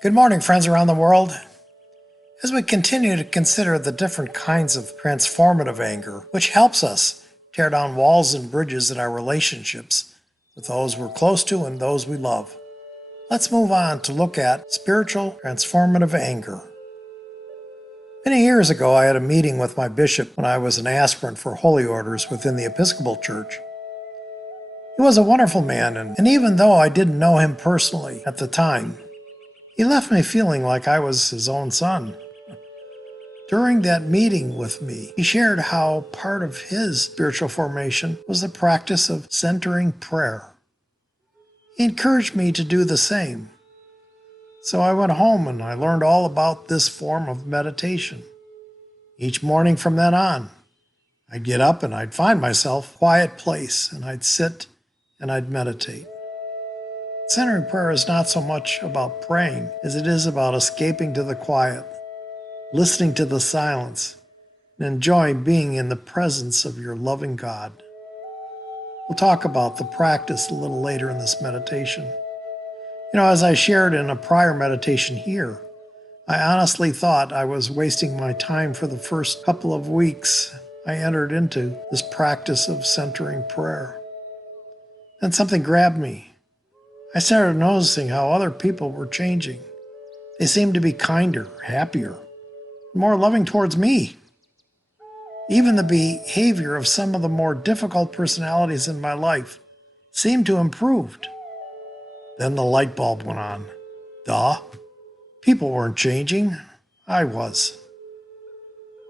Good morning, friends around the world. As we continue to consider the different kinds of transformative anger, which helps us tear down walls and bridges in our relationships with those we're close to and those we love, let's move on to look at spiritual transformative anger. Many years ago, I had a meeting with my bishop when I was an aspirant for holy orders within the Episcopal Church. He was a wonderful man, and even though I didn't know him personally at the time, he left me feeling like I was his own son. During that meeting with me, he shared how part of his spiritual formation was the practice of centering prayer. He encouraged me to do the same. So I went home and I learned all about this form of meditation. Each morning from then on, I'd get up and I'd find myself a quiet place and I'd sit and I'd meditate. Centering prayer is not so much about praying as it is about escaping to the quiet, listening to the silence, and enjoying being in the presence of your loving God. We'll talk about the practice a little later in this meditation. As I shared in a prior meditation here, I honestly thought I was wasting my time for the first couple of weeks I entered into this practice of centering prayer. Then something grabbed me. I started noticing how other people were changing. They seemed to be kinder, happier, more loving towards me. Even the behavior of some of the more difficult personalities in my life seemed to improve. Then the light bulb went on. Duh. People weren't changing. I was.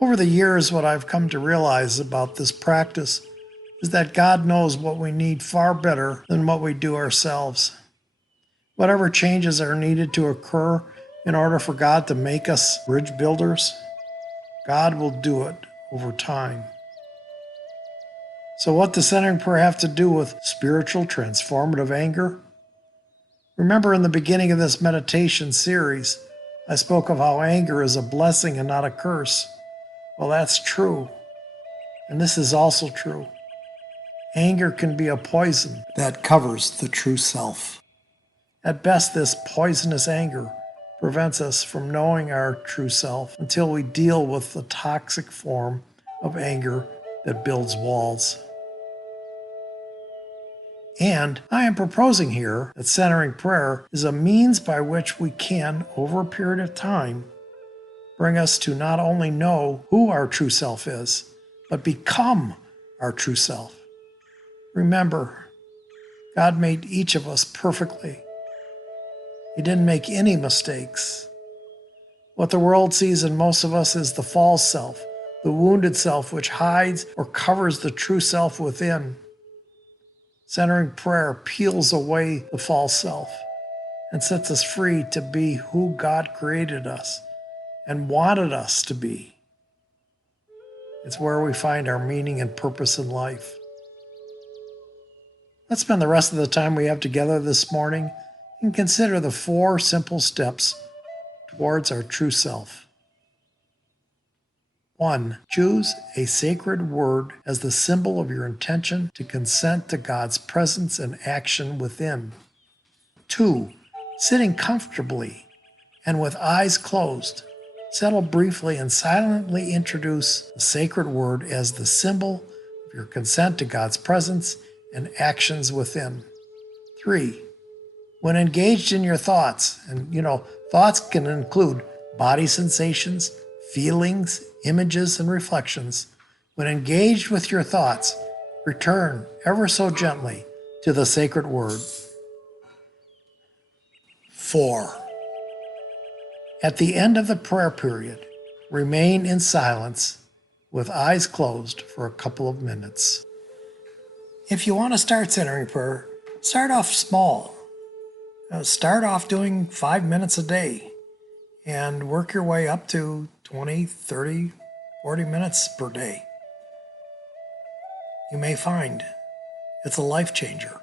Over the years, what I've come to realize about this practice is that God knows what we need far better than what we do ourselves. Whatever changes are needed to occur in order for God to make us bridge builders, God will do it over time. So what does centering prayer have to do with spiritual transformative anger? Remember, in the beginning of this meditation series, I spoke of how anger is a blessing and not a curse. Well, that's true. And this is also true. Anger can be a poison that covers the true self. At best, this poisonous anger prevents us from knowing our true self until we deal with the toxic form of anger that builds walls. And I am proposing here that centering prayer is a means by which we can, over a period of time, bring us to not only know who our true self is, but become our true self. Remember, God made each of us perfectly. He didn't make any mistakes. What the world sees in most of us is the false self, the wounded self which hides or covers the true self within. Centering prayer peels away the false self and sets us free to be who God created us and wanted us to be. It's where we find our meaning and purpose in life. Let's spend the rest of the time we have together this morning and consider the 4 simple steps towards our true self. 1. Choose a sacred word as the symbol of your intention to consent to God's presence and action within. 2. Sitting comfortably and with eyes closed, settle briefly and silently introduce the sacred word as the symbol of your consent to God's presence and actions within. 3. When engaged in your thoughts, and thoughts can include body sensations, feelings, images, and reflections. When engaged with your thoughts, return ever so gently to the sacred word. 4. At the end of the prayer period, remain in silence with eyes closed for a couple of minutes. If you want to start centering prayer, start off small. Start off doing 5 minutes a day and work your way up to 20, 30, 40 minutes per day. You may find it's a life changer.